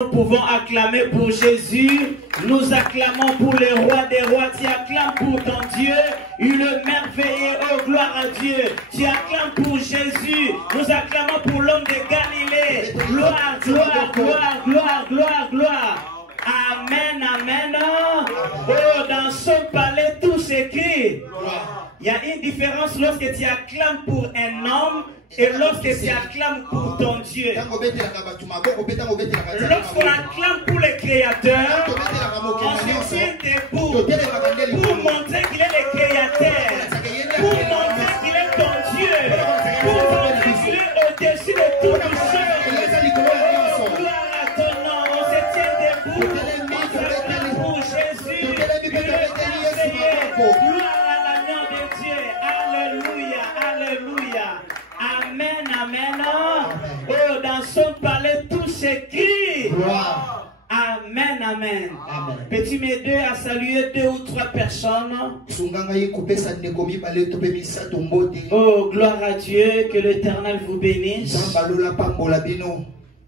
Nous pouvons acclamer pour Jésus, nous acclamons pour le roi des rois, tu acclames pour ton Dieu, il est merveilleux, oh gloire à Dieu, tu acclames pour Jésus, nous acclamons pour l'homme de Galilée, gloire, gloire, gloire, gloire, gloire, gloire, amen, amen, oh dans son palais tout s'écrit, il y a une différence lorsque tu acclames pour un homme, et lorsque tu acclames pour ton Dieu, lorsqu'on acclame pour le Créateur, on se tient debout pour montrer qu'il est le Créateur, pour montrer qu'il est ton Dieu, pour montrer qu'il est au-dessus de toutes choses. Gloire à ton nom, on se tient debout, on acclame pour Jésus, il est merveilleux. Gloire à l'agneau de Dieu, alléluia, alléluia. Amen, amen. Oh, dans son palais, tout s'écrit. Amen, amen. Peux-tu m'aider à saluer 2 ou 3 personnes? Oh, gloire à Dieu, que l'Éternel vous bénisse.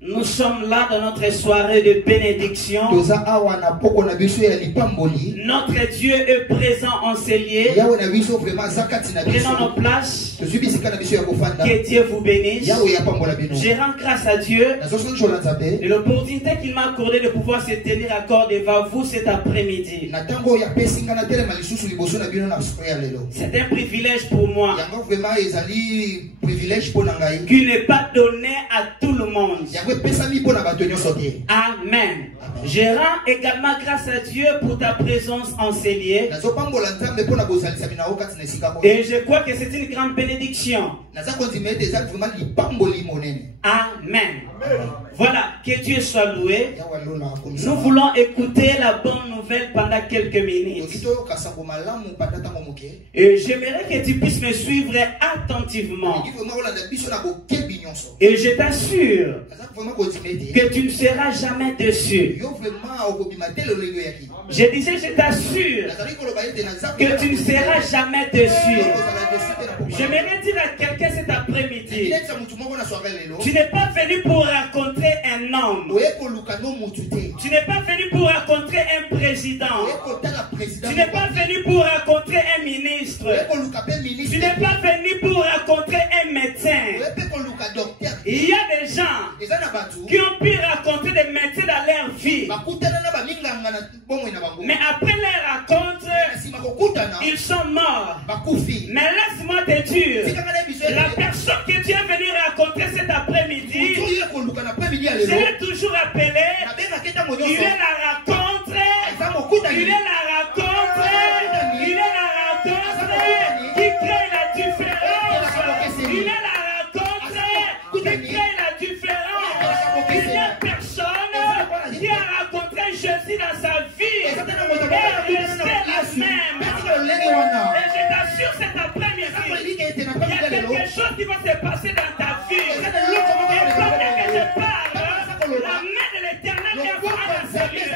Nous sommes là dans notre soirée de bénédiction. Notre Dieu est présent en ces lieux. Prenons nos places. Que Dieu vous bénisse. Je rends grâce à Dieu de l'opportunité qu'il m'a accordé de pouvoir se tenir à corps devant vous cet après-midi. C'est un privilège pour moi qui n'est pas donné à tout le monde. Amen. Je rends également grâce à Dieu pour ta présence en ces lieux. Et je crois que c'est une grande bénédiction. Amen. Voilà, que Dieu soit loué. Nous voulons écouter la bonne nouvelle pendant quelques minutes. Et j'aimerais que tu puisses me suivre attentivement. Et je t'assure que tu ne seras jamais déçu. Je disais, je t'assure que tu ne seras jamais déçu. J'aimerais dire à quelqu'un cet après-midi, tu n'es pas venu pour rencontrer un homme. Tu n'es pas venu pour rencontrer un président. Tu n'es pas venu pour rencontrer un ministre. Tu n'es pas venu pour rencontrer un médecin. Il y a des gens qui ont pu rencontrer des médecins dans leur vie. Mais après leur rencontre, ils sont morts. Mais laisse-moi te dire, la personne que tu es venu rencontrer cet après-midi, je l'ai toujours appelé, il est la rencontre, il est la rencontre, il est la rencontre qui crée la différence. Il est la rencontre qui crée la différence. Il y a personne qui a rencontré Jésus dans sa vie et resté la même. Et je t'assure cet après-midi, il y a quelque chose qui va se passer dans ta vie. Et pendant que je parle, la main de l'Éternel est dans ce lieu.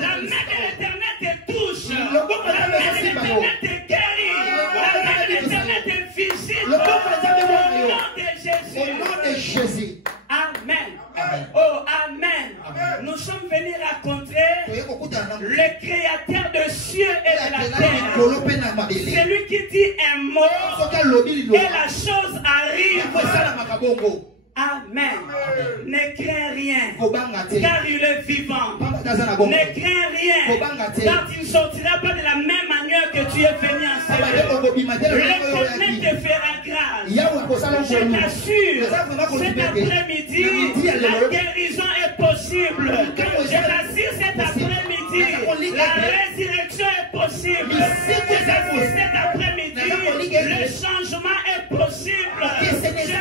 La main de l'Éternel te touche. La main de l'Éternel te guérit. La main de l'Éternel te visite. Au nom de Jésus. Amen. Oh, amen. Nous sommes venus rencontrer le Créateur de cieux et de la terre. C'est lui qui dit un mot et la chose arrive. Amen. Ne crains rien, car il est vivant. Ne crains rien, car tu ne sortiras pas de la même manière que tu es venu en ce lieu. L'Éternel te fera grâce. Je t'assure, cet après-midi, la guérison est possible. Je t'assure, cet après-midi, la résurrection est possible. Je t'assure, cet après-midi, le changement est possible. Je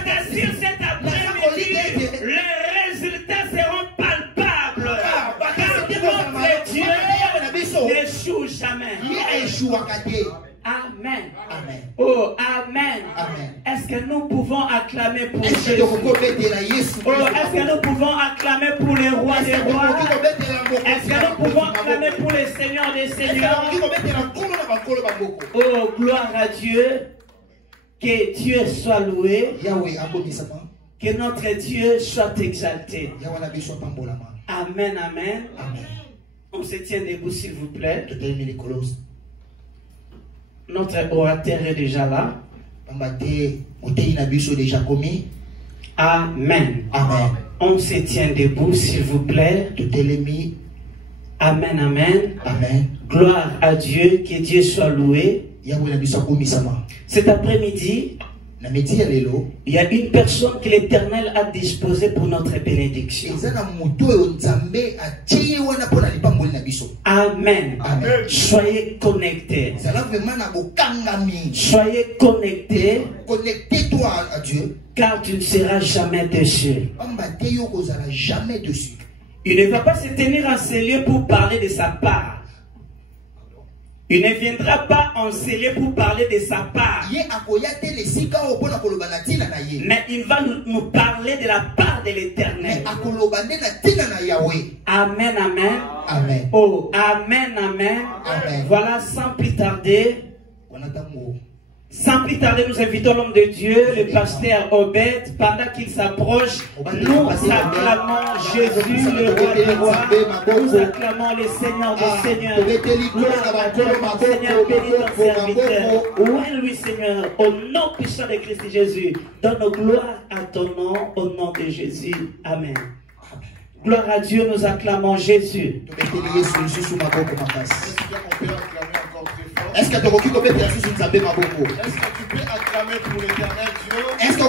t'assure, cet après-midi, les résultats seront palpables. Car notre Dieu n'échoue jamais. Amen. Oh, amen. Est-ce que nous pouvons acclamer pour Jésus? Oh, est-ce que nous pouvons acclamer pour les rois des rois? Est-ce que nous pouvons acclamer pour les seigneurs des seigneurs? Oh, gloire à Dieu. Que Dieu soit loué. Que notre Dieu soit exalté. Amen, amen. Amen. On se tient debout, s'il vous plaît. Notre orateur est déjà là. Amen. Amen. On se tient debout, s'il vous plaît. Amen, amen. Amen. Gloire à Dieu, que Dieu soit loué. Cet après-midi, il y a une personne que l'Éternel a disposée pour notre bénédiction. Amen. Amen. Soyez connectés. Soyez connectés. Connectez-toi à Dieu. Car tu ne seras jamais déçu. Jamais dessus. Il ne va pas se tenir en ce lieu pour parler de sa part. Il ne viendra pas en ce lieu pour parler de sa part. Mais il va nous parler de la part de l'Éternel. Amen, amen. Amen. Oh, amen, amen. Amen. Voilà, sans plus tarder. Sans plus tarder, nous invitons l'homme de Dieu, le pasteur Obed. Pendant qu'il s'approche, nous acclamons Jésus, le roi des rois. Nous acclamons le Seigneur des seigneurs. Gloire à Dieu, Seigneur, bénis ton serviteur. Oui, lui, Seigneur, au nom puissant de Christ Jésus. Donne gloire à ton nom, au nom de Jésus. Amen. Gloire à Dieu, nous acclamons Jésus. Est-ce que tu peux acclamer pour l'éternel Dieu? Est-ce que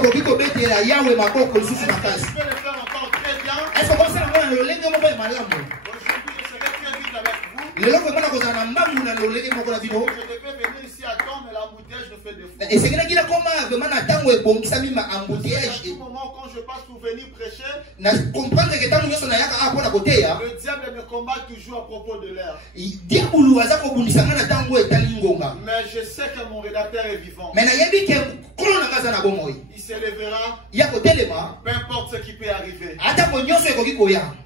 tu peux le faire encore très bien? Est-ce que vous savez aujourd'hui je serai très vite avec vous. Je devais venir ici à temps, mais l'embouteillage me fait défaut. À tout moment, quand je passe pour venir prêcher, le diable me combat toujours à propos de l'air. Mais je sais que mon rédacteur est vivant. Il s'élèvera, peu importe ce qui peut arriver.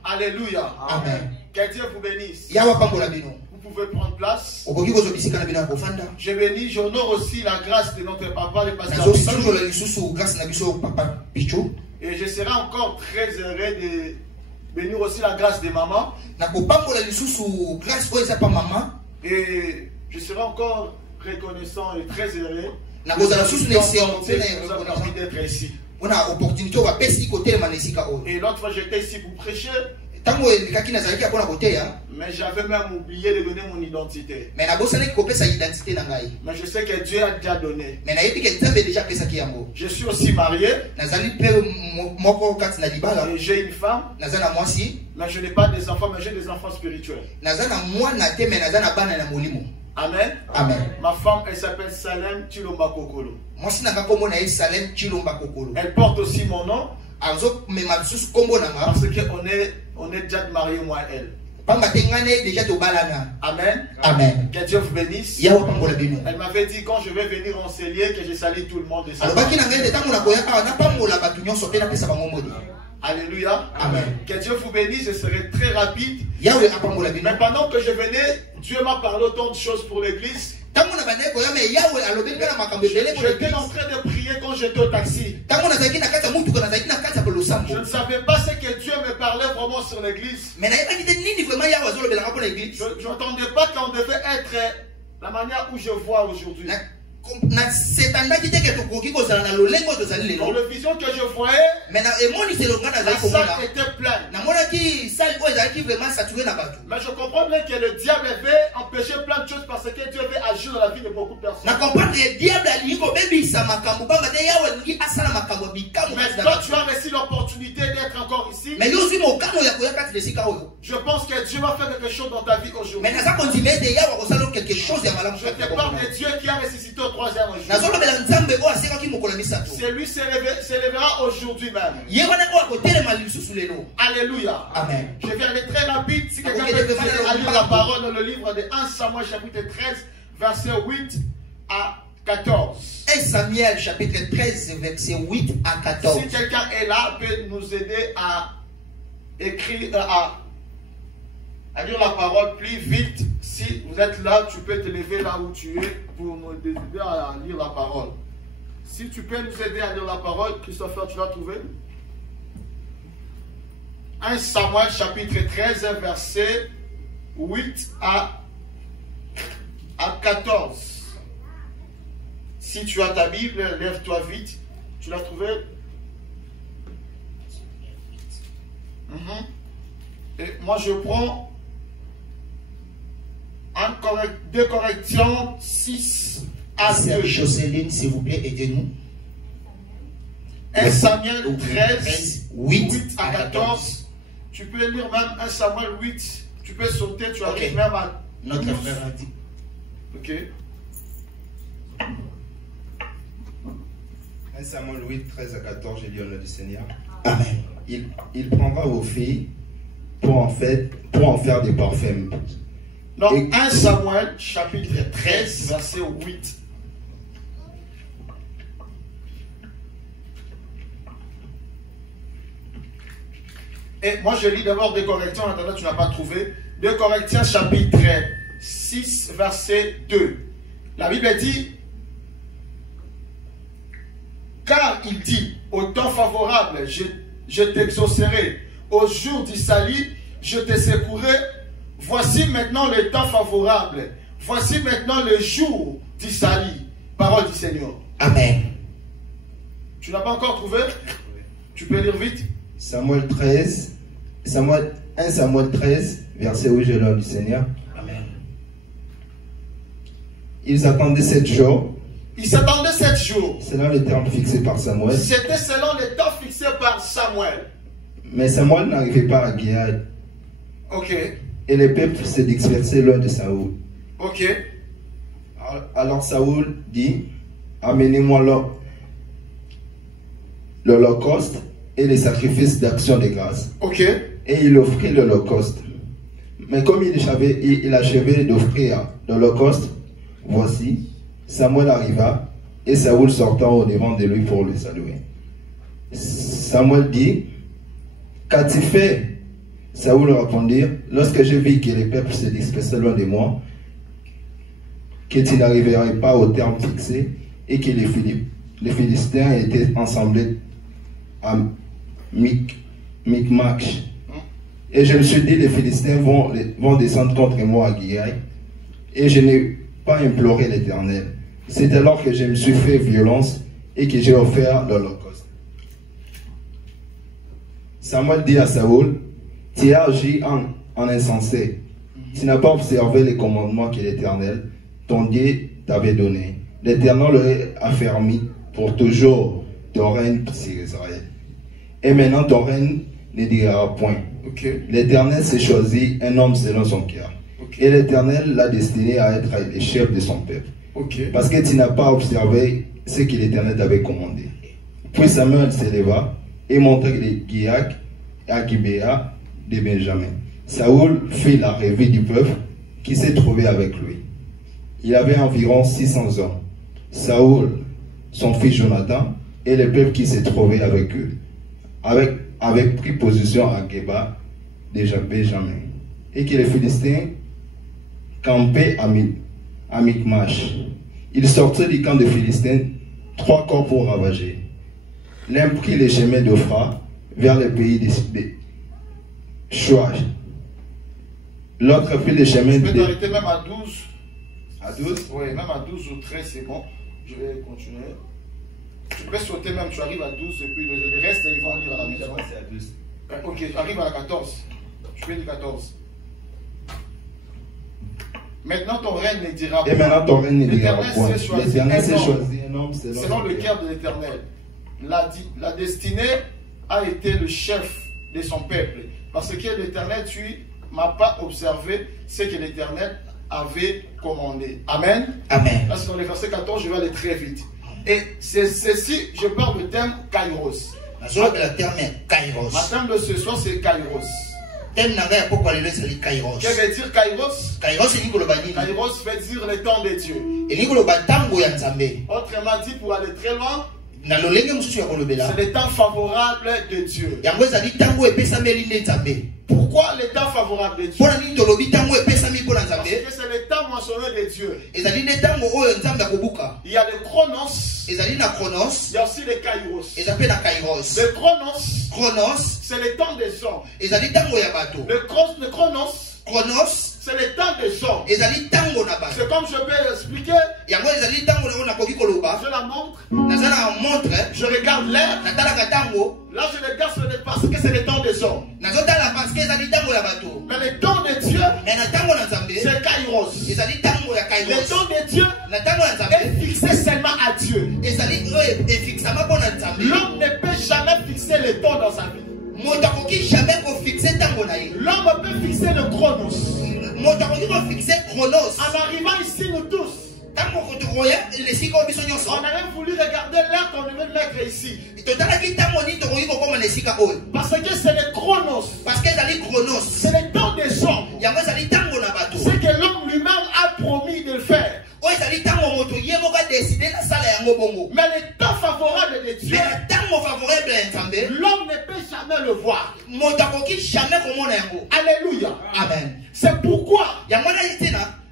Alléluia. Amen. Que Dieu vous bénisse. Vous pouvez prendre place. Je bénis, j'honore aussi la grâce de notre papa, le pasteur Pichou. Et je serai encore très heureux de bénir aussi la grâce de maman. Et je serai encore reconnaissant et très heureux. Nous avons envie d'être ici. Et l'autre fois j'étais ici pour prêcher. Mais j'avais même oublié de donner mon identité. Mais je sais que Dieu a déjà donné. Je suis aussi marié. Et j'ai une femme. Mais je n'ai pas des enfants, mais j'ai des enfants spirituels. Amen. Amen. Ma femme, elle s'appelle Salem Chilomba Kokolo. Elle porte aussi mon nom. Parce qu'on est déjà mariés, moi et elle. Amen. Amen. Que Dieu vous bénisse. Elle m'avait dit quand je vais venir en Célier que je salue tout le monde de sa Alléluia. Amen. Que Dieu vous bénisse, je serai très rapide. Mais pendant que je venais, Dieu m'a parlé autant de choses pour l'église. J'étais en train de prier quand j'étais au taxi. Je ne savais pas ce que Dieu me parlait vraiment sur l'église. Je n'entendais pas qu'on devait être la manière où je vois aujourd'hui. Dans le vision que je voyais, la salle était pleine. Mais je comprends bien que le diable veut empêcher plein de choses parce que Dieu veut agir dans la vie de beaucoup de personnes. Mais toi, tu as reçu l'opportunité d'être encore ici. Je pense que Dieu va faire quelque chose dans ta vie aujourd'hui. Je te parle de Dieu qui a ressuscité au troisième jour. C'est lui s'élèvera aujourd'hui même. Alléluia. Amen. Je vais aller très rapide. Si quelqu'un peut lire la parole dans le livre de 1 Samuel chapitre 13, verset 8 à 14. 1 Samuel chapitre 13, verset 8 à 14. Si quelqu'un est là, peut nous aider à écrire, à lire la parole plus vite. Si vous êtes là, tu peux te lever là où tu es pour nous aider à lire la parole. Si tu peux nous aider à lire la parole, Christopher, tu l'as trouvé? 1 Samuel chapitre 13, verset 8 à 14. Si tu as ta Bible, lève-toi vite. Tu l'as trouvé? Et moi je prends 2 Corinthiens 6 à 2. Jocelyne, s'il vous plaît, aidez-nous. 1 Samuel 13, 8 à 14. Tu peux lire même 1 Samuel 8. Tu peux sauter, tu arrives même à 12. Notre frère a dit. Ok. 1 Samuel 8, 13 à 14, j'ai dit au nom du Seigneur. Amen. Il prendra vos filles pour en faire des parfums. Donc 1 Samuel chapitre 13, verset 8. Et moi je lis d'abord 2 Corinthiens, en attendant tu n'as pas trouvé. 2 Corinthiens chapitre 6, verset 2. La Bible dit, car il dit, au temps favorable, je t'exaucerai, au jour du salut, je te secouerai. Voici maintenant le temps favorable, voici maintenant le jour du salut. Parole du Seigneur. Amen. Tu n'as pas encore trouvé? Tu peux lire vite. 1 Samuel 13, verset 8, j'ai l'ordre du Seigneur. Amen. Ils attendaient 7 jours. Ils s'attendaient 7 jours. Selon le terme fixé par Samuel. C'était selon le temps fixé par Samuel. Mais Samuel n'arrivait pas à Gilead. Ok. Et le peuple s'est dispersé loin de Saoul. Ok. Alors Saoul dit, amenez-moi l'holocauste et les sacrifices d'action de grâce. Ok. Et il offrit l'holocauste. Mais comme il achevait d'offrir l'holocauste, voici, Samuel arriva et Saoul sortant au devant de lui pour le saluer. Samuel dit, qu'as-tu fait? Saoul répondit, lorsque j'ai vu que les peuples se dispersaient loin de moi, que tu n'arriverais pas au terme fixé et que les Philistins étaient ensemblés à Micmac. Et je me suis dit, les Philistins vont descendre contre moi à Gilead. Et je n'ai pas imploré l'Éternel. C'est alors que je me suis fait violence et que j'ai offert l'holocauste. Samuel dit à Saoul, tu as agi en insensé. Tu n'as pas observé les commandements que l'Éternel, ton Dieu, t'avait donnés. L'Éternel l'aurait affermi pour toujours ton règne sur Israël. Et maintenant ton règne ne durera point. Okay. L'Éternel s'est choisi un homme selon son cœur. Okay. Et l'Éternel l'a destiné à être le chef de son peuple. Okay. Parce que tu n'as pas observé ce que l'Éternel t'avait commandé. Puis Samuel se leva et monta les Gilead à Gibéa de Benjamin. Saoul fit la revue du peuple qui s'est trouvé avec lui. Il avait environ 600 hommes. Saoul, son fils Jonathan, et le peuple qui s'est trouvé avec eux, avaient pris position à Geba de Benjamin. Et que les Philistins campaient à Micmac. Ils sortaient du camp des Philistins 3 corps pour ravager. L'un prit les chemins d'Ophra vers le pays de Chouach. L'autre prit les chemins de... Tu peux t'arrêter même à 12. À 12? Oui, même à 12 ou 13, c'est bon. Je vais continuer. Tu peux sauter même, tu arrives à 12 et puis le reste, ils vont lire à la maison. C'est à 12. Ok, j'arrive à la 14. Je fais du 14. Maintenant ton règne ne dira pas. Et maintenant ton règne ne dira point. L'Éternel s'est choisi un homme selon le cœur de l'Éternel. La destinée a été le chef de son peuple. Parce que l'Éternel, tu m'as pas observé ce que l'Éternel avait commandé. Amen. Amen. Là, c'est dans le verset 14, je vais aller très vite. Et c'est ceci, je parle du terme Kairos. Le terme Kairos. Ma terme de ce soir, c'est Kairos. Thème n'a pourquoi le c'est Kairos. Qu'est-ce que veut dire Kairos? Kairos c'est Nicolobani. Kairos veut dire le temps de Dieu. Et Nicolobatango Yanzambe. Autrement dit, pour aller très loin, c'est le temps favorable de Dieu. Pourquoi? pourquoi le temps favorable de Dieu? Parce que c'est le temps mentionné de Dieu. Il y a le chronos. Il y a aussi le kairos. Le chronos, c'est le temps des hommes. Le chronos, c'est le temps des hommes. C'est comme je peux expliquer. Je la montre. Je regarde l'air. Là, je regarde parce que c'est le temps des hommes. Mais le temps de Dieu, c'est kairos. Le temps de Dieu est fixé seulement à Dieu. L'homme ne peut jamais fixer le temps dans sa vie. L'homme peut fixer le chronos. En arrivant ici, nous tous, on a même voulu regarder l'air qu'on devait mettre ici. Parce que c'est le chronos. C'est le temps des hommes. C'est que l'homme lui-même a promis de le faire. Mais le temps favorable de Dieu, l'homme ne peut jamais le voir. Alléluia. Amen. C'est pourquoi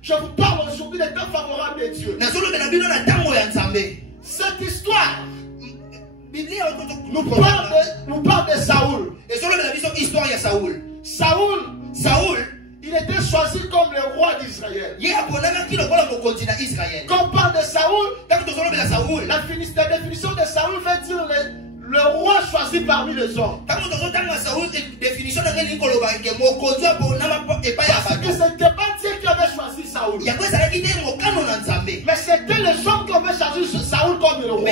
je vous parle aujourd'hui des temps favorables de Dieu. Cette histoire nous parle de Saoul. Saoul, il était choisi comme le roi d'Israël. Quand on parle de Saoul, la définition de Saoul veut dire le roi choisi parmi les hommes. Parce que ce n'était pas Dieu qui avait choisi Saoul. Mais c'était les hommes qui avaient choisi Saoul comme le roi.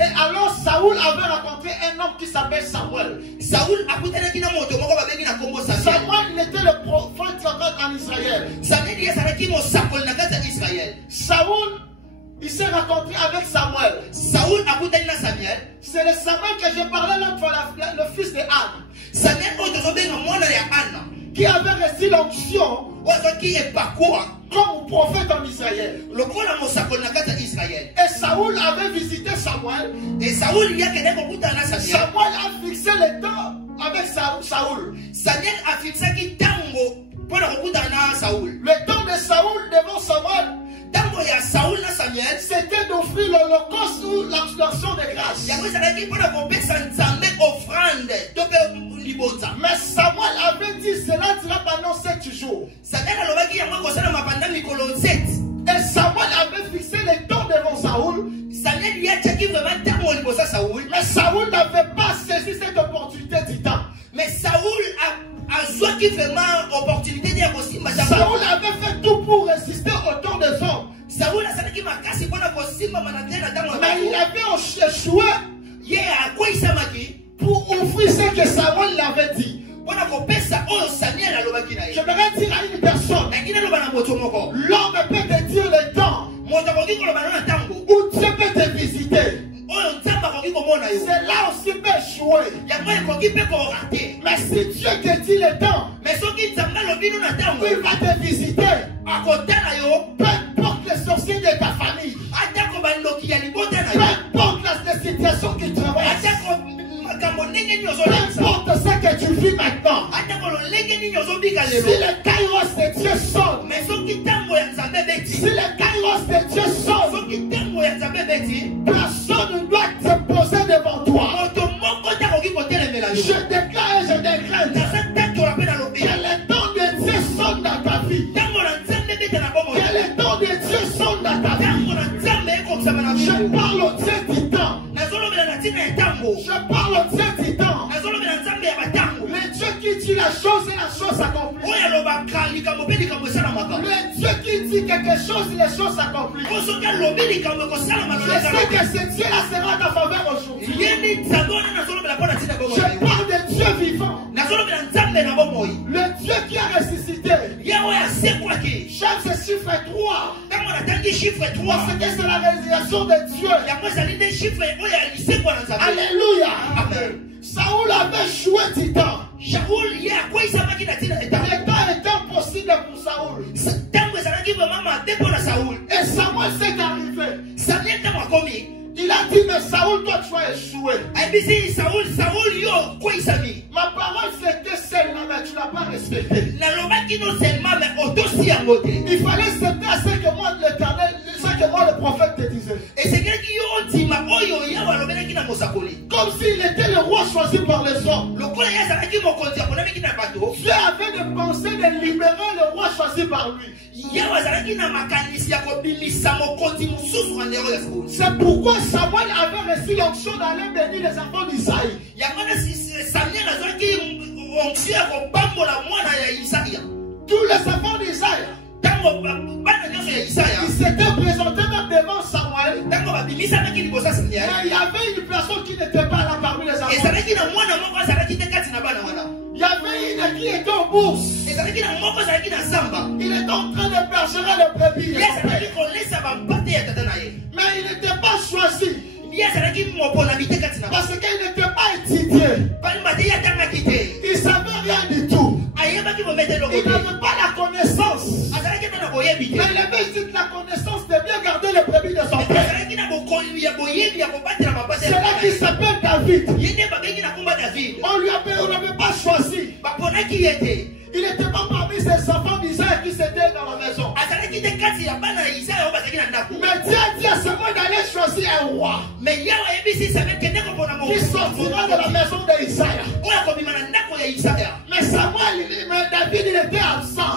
Et alors Saoul avait rencontré un homme qui s'appelle Samuel. Samuel, il était le prophète en Israël. Saoul, il s'est rencontré avec Samuel. C'est le Samuel que j'ai parlé l'autre fois, le fils de Anne. Qui avait reçu l'onction comme prophète en Israël. Et Saoul avait visité Samuel. Samuel a fixé le temps avec Saoul. Le temps de Saoul devant Samuel, c'était d'offrir l'holocauste ou l'action de grâce. Mais Samuel avait dit cela dira pendant 7 jours. Et Samuel avait fixé le temps devant Saoul. Mais Saoul n'avait pas saisi cette opportunité du temps. Mais Saoul avait fait tout pour résister au temps des hommes. Mais il avait échoué pour offrir ce que Samuel l'avait dit. J'aimerais dire à une personne, l'homme peut te dire le temps où Dieu peut te visiter. C'est là aussi peut échouer. Mais si Dieu te dit le temps, il va te visiter. Peu importe les sorciers de ta famille, peu importe la situation que tu traverses, peu importe ce que tu vis maintenant, si le kairos de Dieu sonne, si le kairos de Dieu sonne, personne ne doit se poser devant toi. Je déclare et je décrète que le temps de Dieu sonne dans ta vie. Que le temps de Dieu sonne dans ta vie. Je parle au Dieu du temps. Je parle au Dieu du temps. Le Dieu qui dit la chose et la chose s'accomplit. Le Dieu qui dit quelque chose et les choses s'accomplissent. Je sais que ce Dieu-là sera en ta faveur aujourd'hui. Je parle de Dieu vivant. Le Dieu qui a ressuscité. Chef, ce chiffre 3. Parce que c'est la réalisation de Dieu. Alléluia. Amen. Saoul avait joué du temps. Le temps était impossible pour Saoul. Et Samuel s'est arrivé. Il a dit, mais Saoul, toi tu as échoué. Ma respecter. Il Il fallait accepter à ce que moi l'Éternel, ce que moi le prophète te disait. Comme s'il était le roi choisi par les hommes. Dieu avait des pensées de libérer le roi choisi par lui. C'est pourquoi Samuel avait reçu l'onction d'aller bénir les enfants d'Isaïe. Tous les enfants d'Isaïe, ils s'étaient présentés même devant Samuel. Mais il y avait une personne qui n'était pas là parmi les enfants. Il y avait une qui était en bourse. Il était en train de bergerer les brebis. Mais il n'était pas choisi. Parce qu'il n'était pas étudié. Il ne savait rien du tout. Il n'avait pas la connaissance. Mais il avait juste la connaissance de bien garder les brebis de son père. C'est là qu'il s'appelle David. On n'avait pas choisi. Il n'était pas parmi ses enfants d'Israël qui s'étaient dans la maison. Mais Dieu a dit à Samuel d'aller choisir un roi qui sortira de la maison d'Isaïe. Mais David, il était absent.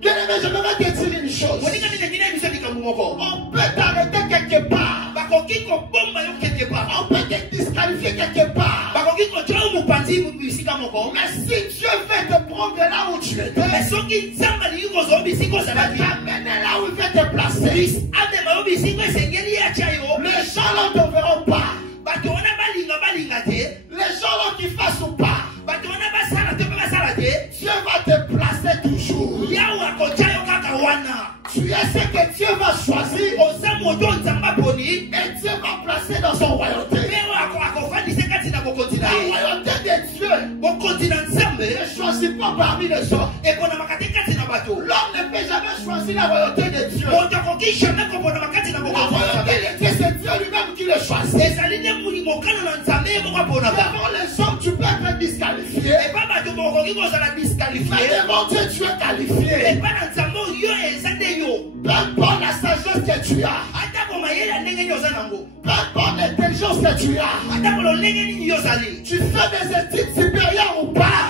Bien aimé, je vais te dire une chose. On peut t'arrêter quelque part. On peut te disqualifier quelque part. Mais si Dieu veut te prendre là où tu étais, t'amener là où il veut te placer, les gens là ne te verront pas. Les gens là qui fassent ou pas, Dieu va te placer toujours. Tu es ce que Dieu va choisir et Dieu va placer dans son royauté. La royauté de Dieu ne choisit pas parmi les hommes. L'homme ne peut jamais choisir la royauté de Dieu. La royauté de Dieu, c'est Dieu lui-même qui le choisit. Devant les hommes, tu peux être disqualifié. Mais devant Dieu, tu es qualifié. Peu importe la sagesse que tu as, peu importe l'intelligence que tu as, tu fais des études supérieures ou pas,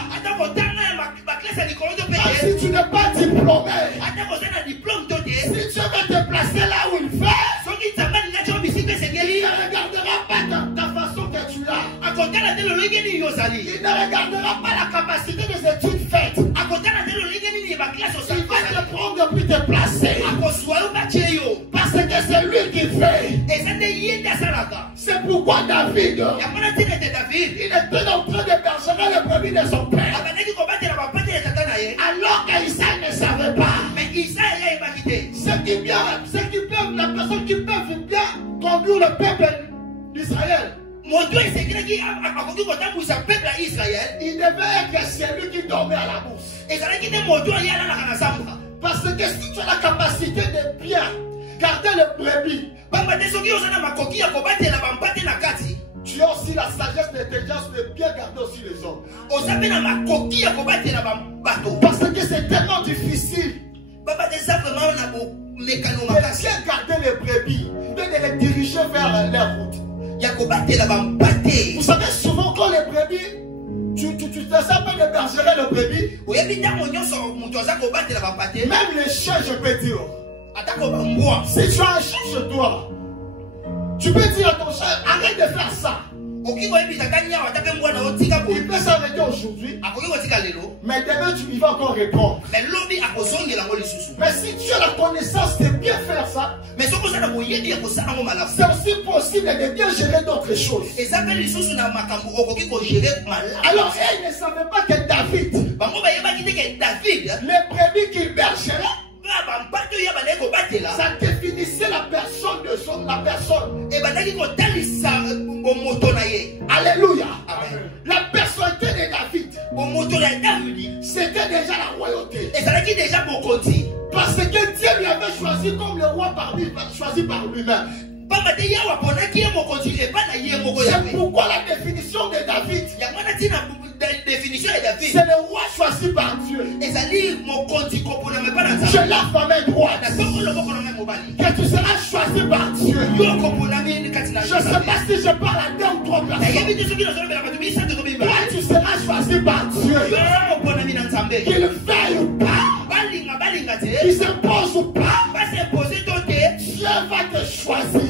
même si tu n'es pas diplômé, si Dieu veut te placer là où il veut, il ne regardera pas ta façon que tu as. Il ne regardera pas la capacité des études faites. Il va te prendre puis te placer. Parce que c'est lui qui fait. C'est pourquoi David, il était en train de bergerer le brebis de son père. Alors qu'Isaïe ne savait pas. La personne qui peut bien conduire le peuple d'Israël. Il devait être celui qui dormait à la bourse. Parce que si tu as la capacité de bien garder le brebis, tu as aussi la sagesse et l'intelligence de bien garder aussi les hommes. Parce que c'est tellement difficile de bien garder les brebis, de les diriger vers leur route. Vous savez, souvent quand les brebis, tu te sers pas de bergerer le brebis, même les chiens, je peux dire, si tu as un chien chez toi, tu peux dire à ton chien, arrête de faire ça. Il peut s'arrêter aujourd'hui, mais demain tu vas encore répondre. Mais si tu as la connaissance de bien faire ça, c'est aussi possible de bien gérer d'autres choses. Alors elle ne savait pas que David, les brebis qu'il bergerait, ça définissait la personne de la personne. Alléluia. Amen. La personnalité de David, c'était déjà la royauté. Parce que Dieu lui avait choisi comme le roi choisi par lui-même. C'est pourquoi la définition de David, définition de David. C'est le roi choisi par Dieu. Je lève ma main droite. Que tu seras choisi par Dieu. Je ne sais pas si je parle à 2 ou 3 personnes. Toi, tu seras choisi par Dieu. Qu'il veuille ou pas, qu'il s'impose ou pas, Dieu va te choisir.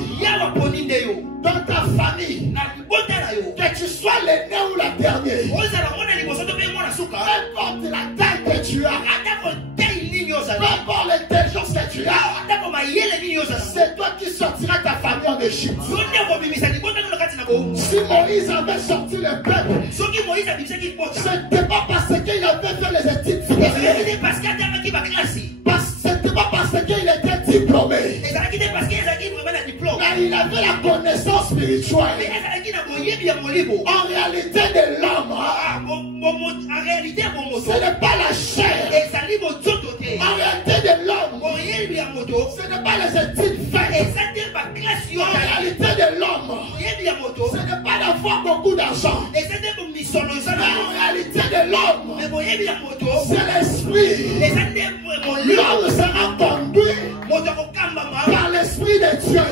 Dans ta famille, que tu sois l'aîné ou la dernière, peu importe la taille que tu as, peu importe l'intelligence que tu as, c'est toi qui sortiras ta famille en Égypte. Si Moïse avait sorti le peuple, ce n'était pas parce qu'il avait fait les études supérieures, c'était pas parce qu'il était diplômé, mais il avait la connaissance spirituelle. En réalité de l'homme, ce n'est pas la chair. En réalité de l'homme, ce n'est pas les études faites. En réalité de l'homme, ce n'est pas d'avoir beaucoup d'argent. Mais en réalité de l'homme, c'est l'esprit. L'homme sera conduit par l'esprit de Dieu.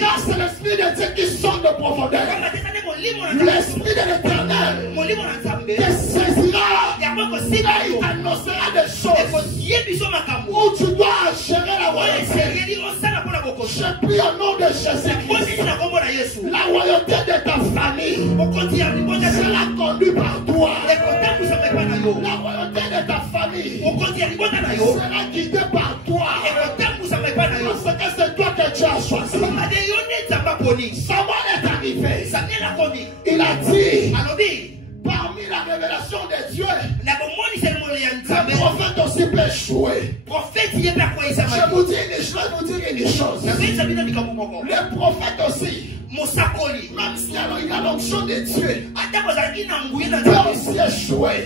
Car c'est l'esprit de Dieu qui sort de profondeur. L'esprit de l'Éternel te saisira et il t'annoncera des choses où tu dois gérer la royauté. Je prie au nom de Jésus-Christ. La royauté de ta famille sera conduite par toi. La royauté de ta famille sera guidée par toi. Parce que c'est toi que tu as choisi. Samuel est arrivé. Il a dit, parmi la révélation de Dieu, le prophète aussi peut échouer. Je vous dis une chose. Le prophète aussi, même si il a l'onction de Dieu, il peut aussi échouer.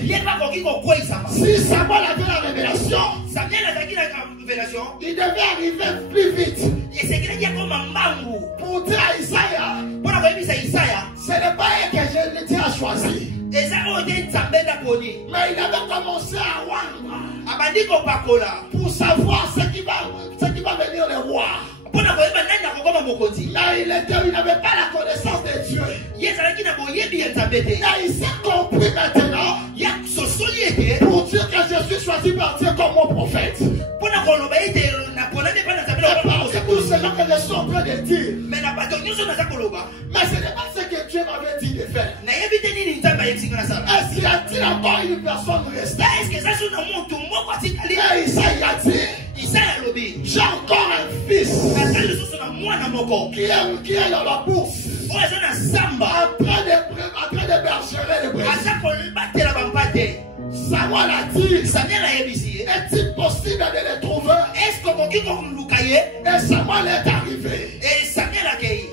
Si Samuel avait la révélation, il devait arriver plus vite pour dire à Isaïa, ce n'est pas elle que Dieu a choisi. Mais il avait commencé à vendre pour savoir ce qui va venir le roi. Mais il n'avait pas la connaissance de Dieu. Mais il s'est compris maintenant pour dire que je suis choisi par Dieu comme mon prophète. C'est tout ce que je suis en train de dire. Mais ce n'est pas ce que Dieu m'avait dit de faire. Est-ce qu'il y a-t-il encore une personne restée? Isaïe a dit, j'ai encore un fils qui est dans la bourse en train de bergerer les brebis. Samuel a dit, est-il possible de les trouver? Et Samuel est arrivé.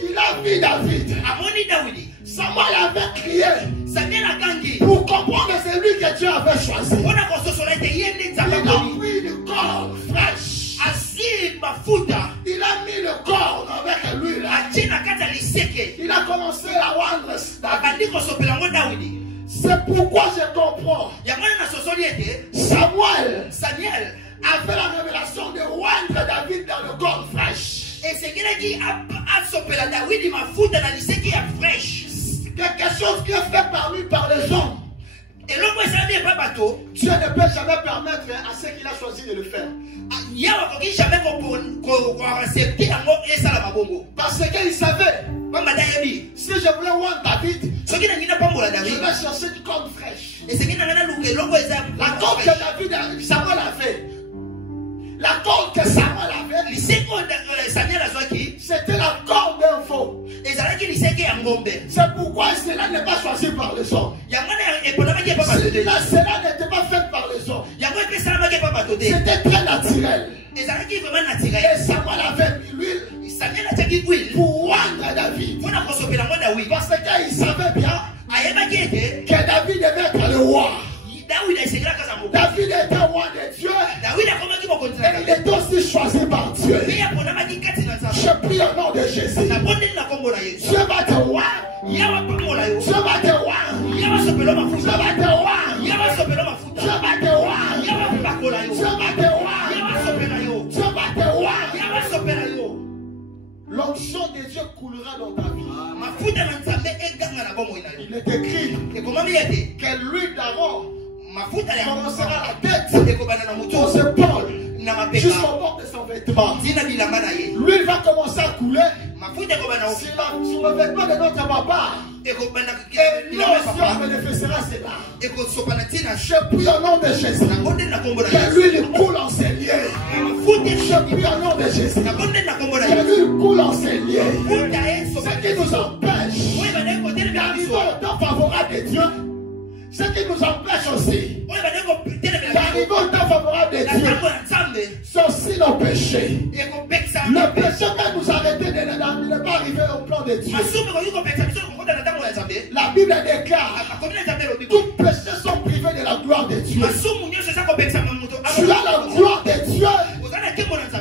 Il a vu David. Samuel avait crié pour comprendre que c'est lui que Dieu avait choisi. Il a pris une corne fraîche. Il a mis le corps avec lui là. Il a commencé à vendre David. C'est pourquoi je comprends. Samuel avait la révélation de rendre David dans le corps fraîche. Quelque chose qui est fait par lui, par les hommes. Dieu ne peut jamais permettre à ceux qu'il a choisi de le faire. Parce qu'il savait, si je voulais voir David, je vais chercher une corne fraîche. La corne que Samuel avait, la corne que Samuel avait, c'était la corne d'un faux. C'est pourquoi cela n'est pas choisi par les hommes. Cela n'était pas fait par les hommes. C'était très naturel. Et Samuel avait mis l'huile pour rendre David. Parce qu'il savait bien que David devait être le roi. David était roi de Dieu. Et il est aussi choisi par Dieu. Je prie au nom de Jésus. Dieu va te voir. Dieu va te voir. Dieu L'onction de Dieu coulera dans ta vie. Il est écrit que l'huile d'Aaron commencera à la tête, aux épaules, jusqu'au bord de son vêtement. L'huile va commencer à couler sur le vêtement de notre papa. Et l'onction manifestera cela. Je prie au nom de Jésus que l'huile coule en ses lieux. Je prie au nom de Jésus que l'huile coule en ses lieux. Ce qui nous empêche d'arriver au temps favorable de Dieu, ce qui nous empêche aussi d'arriver au temps favorable de Dieu, c'est aussi nos péchés. Le péché peut nous arrêter de ne pas arriver au plan de Dieu. La Bible déclare tous péchés sont privés de la gloire de Dieu. Tu as la gloire de Dieu,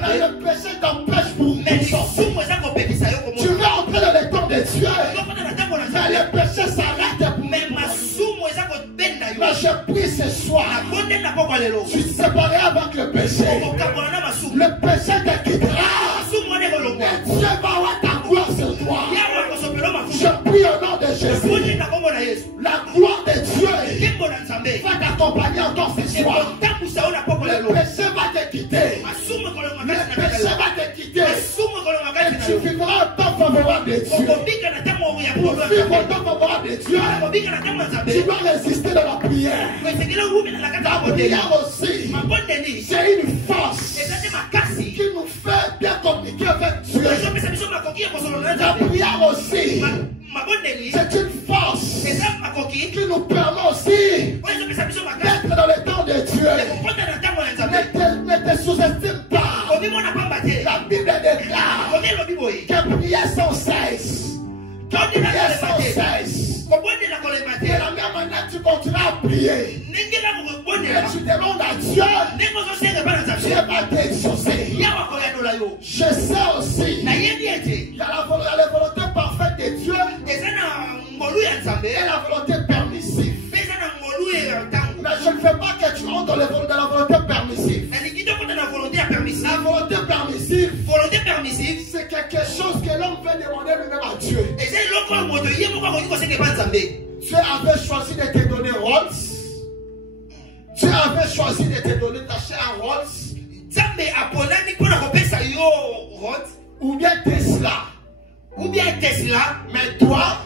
mais le péché t'empêche pour tu veux entrer dans le temps de Dieu, mais le péché s'arrête pour mais je prie ce soir, tu te sépareras avec le péché. Le péché te quittera. Et Dieu va avoir ta gloire sur toi. Je prie au nom de Jésus. La gloire de Dieu va t'accompagner encore ce soir. Le péché va te quitter. Le péché va te quitter. Et tu vivras un temps favorable de Dieu. Pour vivre un temps favorable de Dieu, tu dois résister dans la prière. La prière aussi, c'est une force qui nous fait bien communiquer avec Dieu. La prière aussi, c'est une force qui nous permet aussi d'être dans le temps de Dieu. Ne te sous-estime pas. La Bible déclare que prier sans cesse. Prier sans cesse. De la même manière, tu continueras à prier. Et tu demandes à Dieu. Dieu va t'exaucer. Je sais aussi. Il y a la volonté parfaite de Dieu et la volonté permissive. Mais je ne veux pas que tu entres dans la volonté permissive. La volonté permissive, c'est quelque chose que l'homme veut demander lui-même à Dieu. Dieu avait choisi de te donner Rolls. Dieu avait choisi de te donner d'acheter un Rolls. Ou bien Tesla. Mais toi,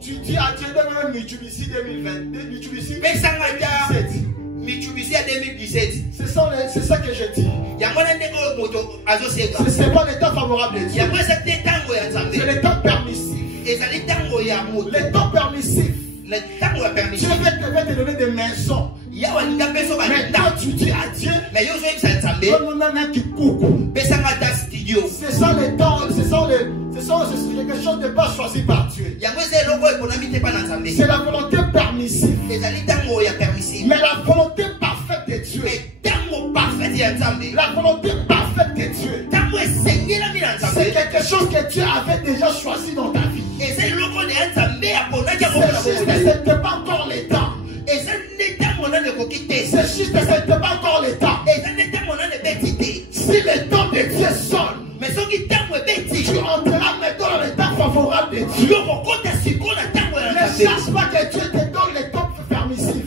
tu dis à Dieu de même Mitsubishi 2022, Mitsubishi 2017. C'est ça que je dis. Ce n'est pas l'état favorable de Dieu. C'est l'état permissif. L'état permissif. Dieu va te donner des maisons. Mais quand tu dis à Dieu, donne-moi même un petit coucou. C'est ça le temps, c'est quelque chose de pas choisi par Dieu. C'est la volonté permissive. Mais la volonté parfaite de Dieu. La volonté parfaite de Dieu. C'est quelque chose que Dieu avait déjà choisi dans ta vie. C'est juste que ce n'est pas encore le temps. C'est juste que ce n'est pas encore le temps. Si le temps de Dieu sonne, tu entreras maintenant dans le temps favorable de Dieu. Ne cherche pas que Dieu te donne le temps permissif.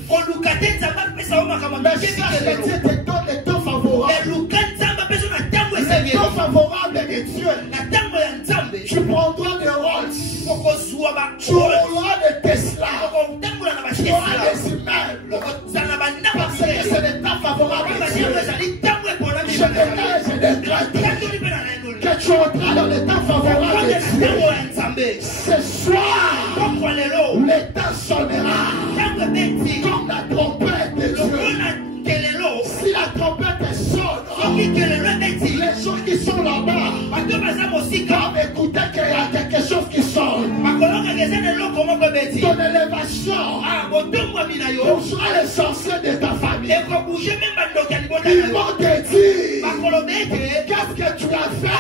Mais cherche que Dieu te donne le temps favorable. Le temps favorable de Dieu. Tu prendras des Rolls. Tu rouleras des Tesla. Tu auras des immeubles. Parce que c'est le temps favorable de Dieu. Je déclare que tu entreras dans le temps favorable de Dieu. Ce soir, le temps sonnera comme la trompette de Dieu. Si la trompette sonne, les gens qui sont là-bas doivent écouter qu'il y a quelque chose qui sonne. Ton élévation, on sera l'essentiel de ta famille. Ils vont te dire qu'est-ce que tu as fait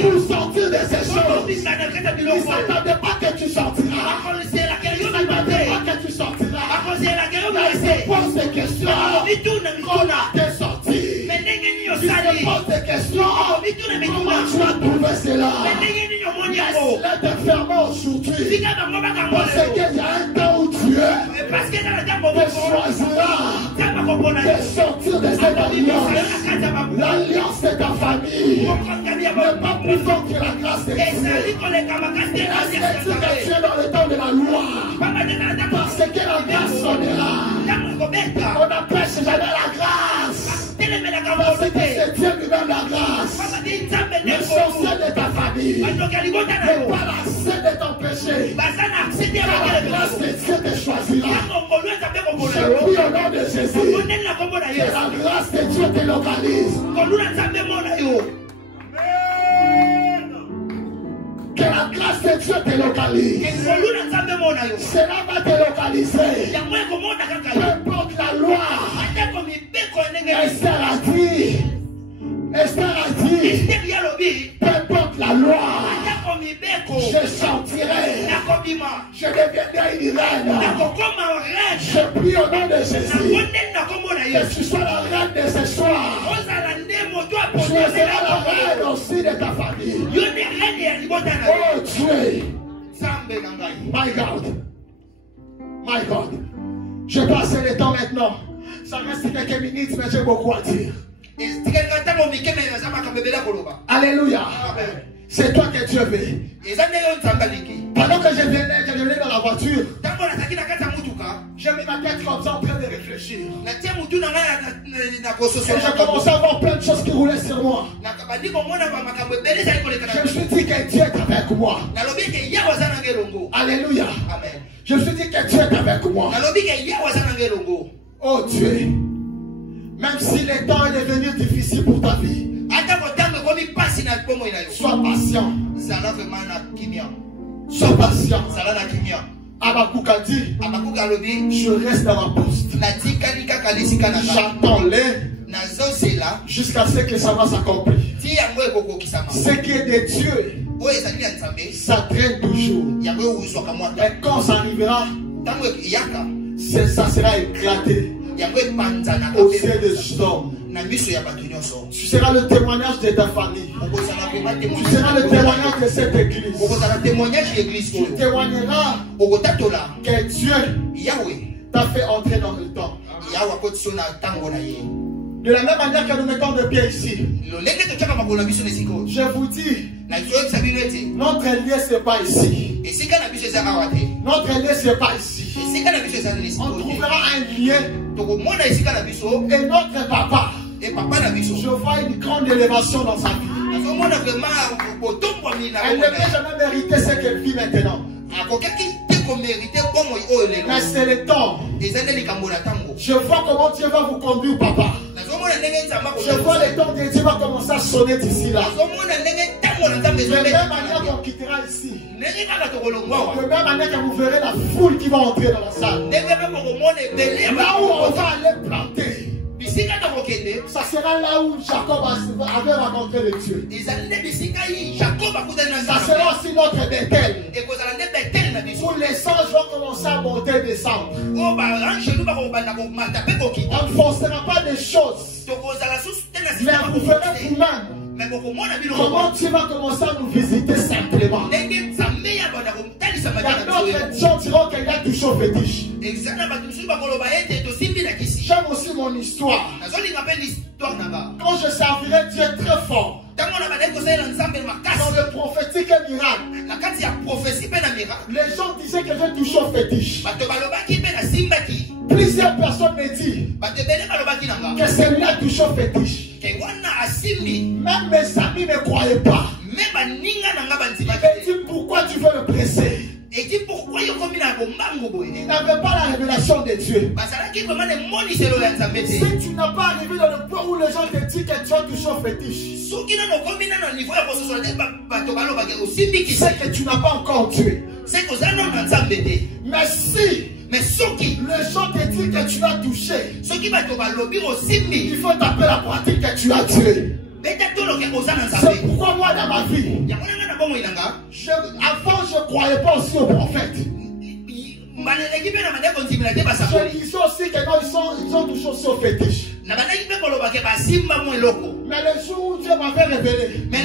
pour sortir de ces choses. Ils ne s'attendaient pas que tu sortiras. Ils ne s'attendaient pas que tu sortiras. poses des questions. Comment t'es sorti? Tu te poses des questions. Comment tu as trouvé cela? Laisse-les te fermer aujourd'hui. Parce qu'il y a un temps où Dieu te choisira de sortir de cette alliance. L'alliance de ta famille n'est pas plus forte que la grâce de Dieu. Est-ce que tu es dans le temps de la loi? Parce que la grâce sonnera. On n'empêche jamais la grâce. Parce que c'est Dieu qui donne la grâce. Le sorcier de ta famille n'est pas la scène de ton péché. Car la grâce de Dieu te choisira. Je prie au nom de Jésus que la grâce de Dieu te localise. Que la grâce de Dieu te localise. Cela va te localiser. Peu importe la loi. Esther a dit, peu importe la loi, je sortirai, je deviendrai une reine. Je prie au nom de Jésus que tu sois la reine de ce soir. Tu seras la reine aussi de ta famille. Oh Dieu, my God, my God. Je passe le temps maintenant. Ça reste quelques minutes, mais j'ai beaucoup à dire. Alléluia. C'est toi que Dieu veut. Pendant que je venais dans la voiture, j'ai mis ma tête comme ça en train de réfléchir. Et j'ai commencé à voir plein de choses qui roulaient sur moi. Je me suis dit que Dieu est avec moi. Alléluia. Je me suis dit que Dieu est avec moi. Oh Dieu, même si le temps est devenu difficile pour ta vie, sois patient. Sois patient. Habakkuk a dit, je reste dans ma poste. J'attends-les jusqu'à ce que ça va s'accomplir. Ce qui est de Dieu, ça traîne toujours. Et quand ça arrivera, ça sera éclaté au ciel des hommes. Tu seras le témoignage de ta famille. Tu seras le témoignage de cette église. Tu témoigneras que Dieu t'a fait entrer dans le temps. De la même manière que nous mettons de pied ici, je vous dis, notre lieu c'est pas ici. Notre lieu c'est pas ici. On trouvera un lieu et notre papa, je vois une grande élévation dans sa vie. Elle ne peut jamais mériter ce qu'elle vit maintenant. Mais c'est le temps. Je vois comment Dieu va vous conduire, papa. Je vois le temps de Dieu va commencer à sonner d'ici là. De la même manière qu'on quittera ici. De la même manière que vous verrez la foule qui va entrer dans la salle. Là où on va aller planter. Ça sera là où Jacob avait rencontré le Dieu. Ça sera aussi notre Bethel. Où les singes vont commencer à monter et descendre. On ne forcera pas des choses. Mais vous verrez vous-même comment tu vas commencer à nous visiter simplement. Il y a d'autres gens qui diront qu'il y a toujours fétiche. J'aime aussi mon histoire. Quand je servirai Dieu très fort dans le prophétique et miracle, les gens disaient que j'ai toujours fétiche. Plusieurs personnes me disent que celui-là toujours fétiche. Même mes amis ne croyaient pas. Ils me disent pourquoi tu veux le presser. Et dit pourquoi il n'avait pas la révélation de Dieu. Si tu n'as pas arrivé dans le point où les gens te disent que tu as toujours fétiche, c'est que tu n'as pas encore tué. Mais si les gens te disent que tu as touché, il faut taper la pratique que tu as tué. C'est pourquoi moi dans ma vie, avant je ne croyais pas aussi au prophète. Je disais aussi que non, ils ont touché aussi au fétiche. Mais le jour où Dieu m'avait révélé, il m'a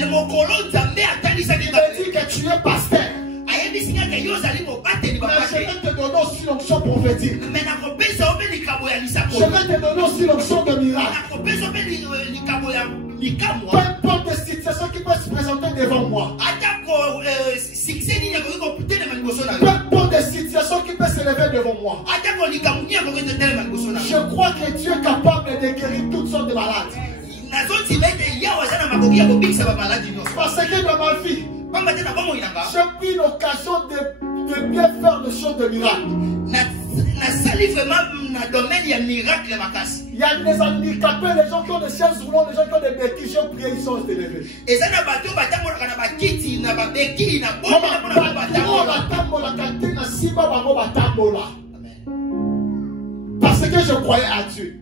dit que tu es pasteur. Mais je vais te donner aussi l'onction prophétique. Je vais te donner aussi l'onction de miracle. Peu importe les situations qui peuvent se présenter devant moi. Peu importe les situations qui peuvent se lever devant moi. Je crois que Dieu est capable de guérir toutes sortes de maladies. Parce que dans ma vie, j'ai pris l'occasion de bien faire des choses de miracle. Il y a des handicapés, les gens qui ont des chaises roulantes, les gens qui ont des béquilles, j'ai prié, ils sont élevés. Parce que je croyais à Dieu.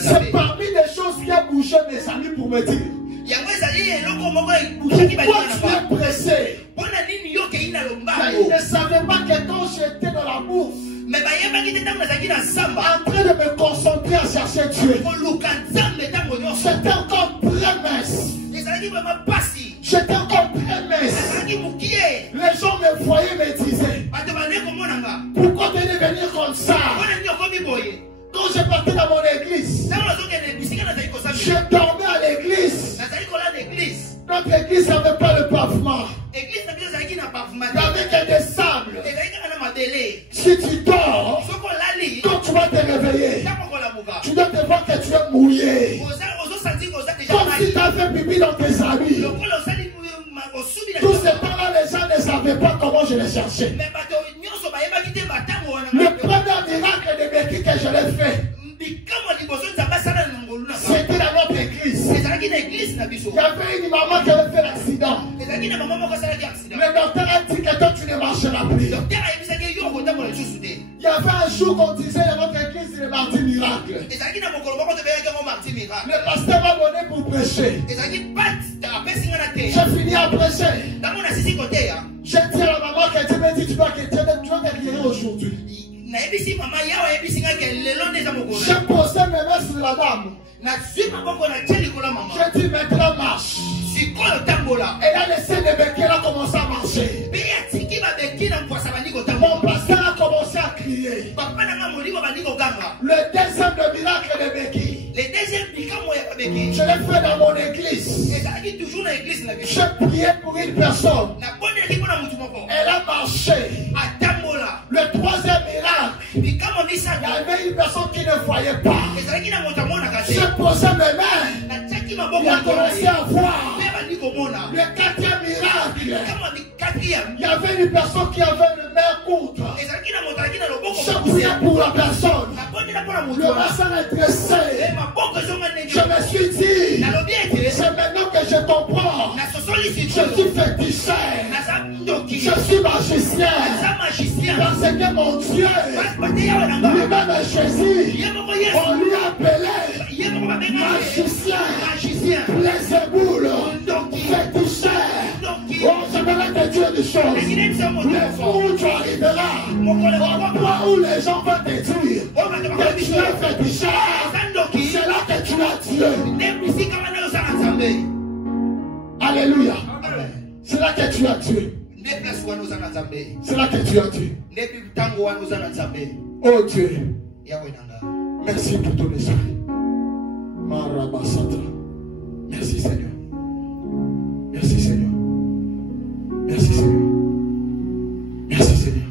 C'est parmi les choses qui a bougé mes amis pour me dire. Pourquoi tu es pressé? Ils ne savaient pas que quand j'étais dans la bourse, en train de me concentrer à chercher Dieu, j'étais encore très mince. J'étais encore très mince. Les gens me voyaient, me disaient, pourquoi tu es devenu comme ça? Quand je partais dans mon église, je dormais à l'église. Notre église n'avait pas le pavement. Il n'y avait que des sables. Si tu dors, quand tu vas te réveiller, tu dois te voir que tu es mouillé. Comme si tu avais pipi dans tes habits. Tous ces temps-là, les gens ne savaient pas comment je les cherchais. Le premier miracle de Béki que je l'ai fait, c'était dans notre église. Il y avait une maman qui avait fait l'accident. Le docteur a dit que toi tu ne marcheras plus. Il y avait un jour qu'on disait dans notre église le mardi miracle. Le pasteur m'a donné pour prêcher. J'ai fini à prêcher. J'ai dit à la maman que Dieu me dit tu dois te guérir aujourd'hui. J'ai posé mes mains sur la dame. J'ai dit maintenant marche. Elle a laissé les béquilles, elle a commencé à marcher. Mon pasteur a commencé à crier. Le deuxième miracle de béquilles, je l'ai fait dans mon église. J'ai prié pour une personne. Elle a marché. Le troisième miracle, il y avait une personne qui ne voyait pas. J'ai posé mes mains. Il a commencé à voir. Le quatrième miracle, il y avait une personne qui avait le main contre. J'ai prié pour la personne. Le bassin est dressé. Je me suis dit, c'est maintenant que je comprends. Je suis féticheur. Je suis magicien. Parce que mon Dieu, lui-même est Jésus. On lui appelait magicien, Belzéboul, féticheur. Oh, j'aimerais te dire des choses. Le jour où tu arriveras, au point où les gens vont te dire que tu es féticheur, c'est là que tu as Dieu. Alléluia. C'est là que tu as Dieu. C'est là que tu as Dieu. Oh Dieu, merci pour ton esprit. Merci Seigneur. Merci Seigneur. Merci Seigneur. Merci Seigneur.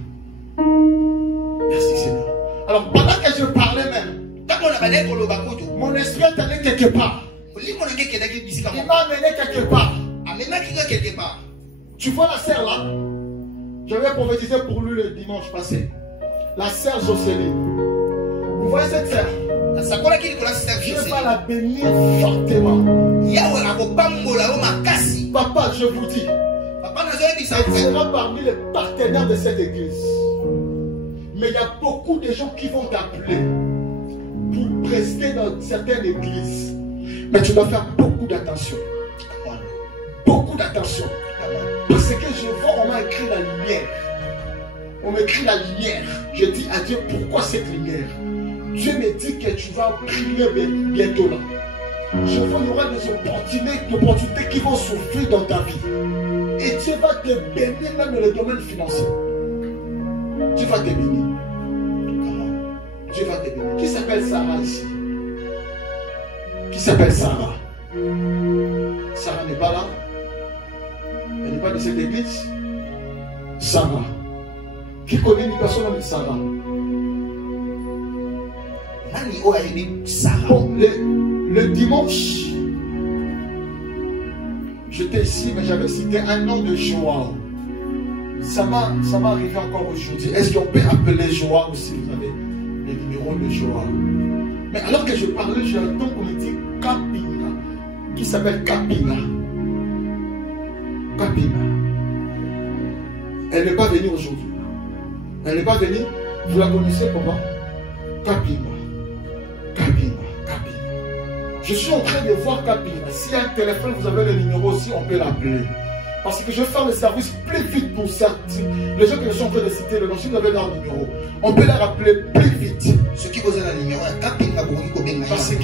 Merci Seigneur. Alors pendant que je parlais même, mon esprit est allé quelque part. Il m'a amené quelque part. Tu vois la sœur là? J'avais prophétisé pour lui le dimanche passé. La sœur Jocelyne. Vous voyez cette sœur? Je vais la bénir fortement. Papa, je vous dis, elle sera parmi les partenaires de cette église. Mais il y a beaucoup de gens qui vont t'appeler pour prester dans certaines églises. Mais tu dois faire beaucoup d'attention. Beaucoup d'attention. Parce que je vois, on m'a écrit la lumière. On m'écrit la lumière. Je dis à Dieu, pourquoi cette lumière? Dieu me dit que tu vas prier bientôt là. Je vois qu'il y aura des opportunités qui vont s'offrir dans ta vie. Et Dieu va te bénir même dans le domaine financier. Dieu va te bénir. Comment? Dieu va te bénir. Qui s'appelle Sarah ici? Qui s'appelle Sarah? Sarah n'est pas là. Elle n'est pas de cette église. Sarah. Qui connaît une personne avec Sarah? Bon, le dimanche, j'étais ici, mais j'avais cité un nom de Joao. Ça m'est arrivé encore aujourd'hui. Est-ce qu'on peut appeler Joao si vous avez les numéros de Joao? Mais alors que je parlais, j'ai entendu qu'on me dit Kapinga. Qui s'appelle Kapinga? Kapinga. Elle n'est pas venue aujourd'hui. Elle n'est pas venue. Vous la connaissez comment? Kapinga. Kapinga. Je suis en train de voir Kapinga. Si un téléphone, vous avez le numéro aussi, on peut l'appeler. Parce que je vais faire le service plus vite pour ça. Les gens que je suis en train de citer, le nom, si vous avez leur numéro, on peut les rappeler plus vite. Ce qui vous a le numéro, Kapinga, parce que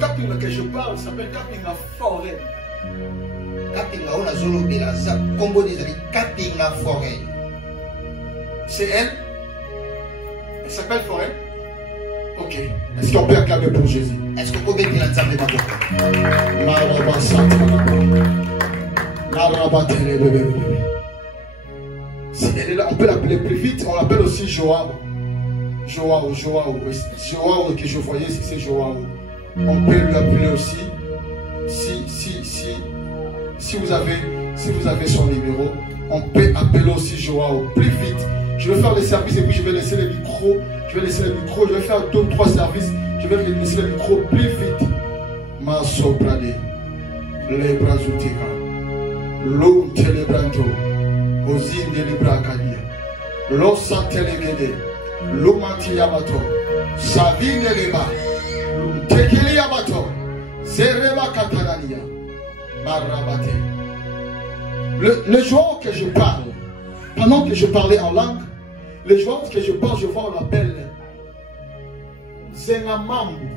Kapinga que je parle s'appelle Kapinga Forêt. Kapinga, on a zolo belaza, combo des amis, Kapinga Forêt. C'est elle? Elle s'appelle Forêt? Ok. Est-ce qu'on peut acclamer pour Jésus? Est-ce qu'on peut mettre l'ensemble de ma boca? Si elle est là, on peut l'appeler plus vite. On l'appelle aussi Joao. Joao que je voyais, c'est Joao. On peut lui appeler aussi. Si vous avez son numéro, on peut appeler aussi Joao plus vite. Je vais faire les services et puis je vais laisser le micro. Je vais faire 2 ou 3 services. Je vais laisser le micro plus vite. Ma soprane, les bras outika, l'eau telebranto, ozine de librakadia, l'eau santelegede, l'eau mantiyabato, savine leba, tekiliyabato, zereba katanania, marabate. Le jour que je parle, pendant que je parlais en langue, le jour que je parle, je vois, on l'appelle Zengamambu.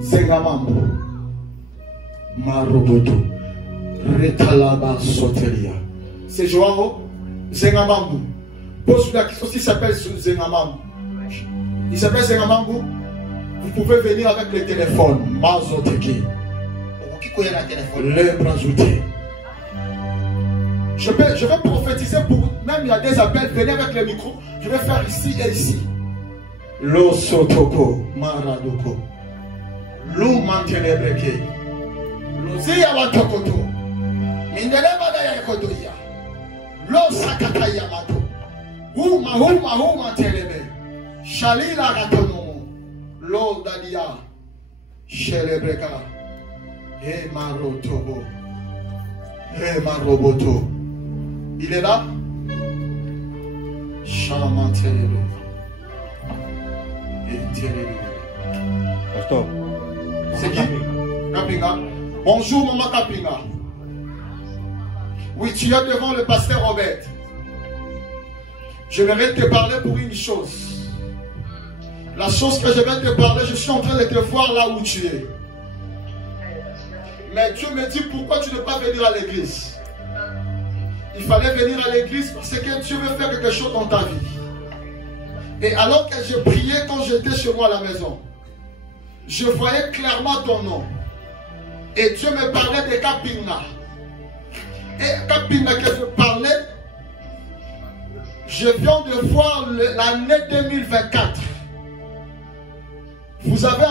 Zengamambu. Maroboto. Retalaba Soteria. C'est Joao Zengamambu. Pose la question s'il s'appelle Zengamambu. Il s'appelle Zengamambu. Vous pouvez venir avec le téléphone. Mazoteki. Les bras outés. Je vais prophétiser pour, même il y a des appels, venez avec le micro, je vais faire ici et ici. Lo sotoko, maradoko, lo mantenebreke, lo ziya watokoto, mindeleba da yakodoya, lo sakata yamato, huma telebe, shalila ratonomo, lo dadia, shelebreka, he marotobo, he maroboto. Il est là? Chaman Télébé. Et Télébé. Pasteur. C'est qui? Kapinga. Bonjour, Maman Kapinga. Oui, tu es devant le pasteur Robert. Je vais te parler pour une chose. La chose que je vais te parler, je suis en train de te voir là où tu es. Mais Dieu me dit pourquoi tu ne peux pas venir à l'église. Il fallait venir à l'église parce que Dieu veut faire quelque chose dans ta vie. Et alors que je priais quand j'étais chez moi à la maison, je voyais clairement ton nom. Et Dieu me parlait de Kapinga. Et Kapinga que je parlais, je viens de voir l'année 2024. Vous avez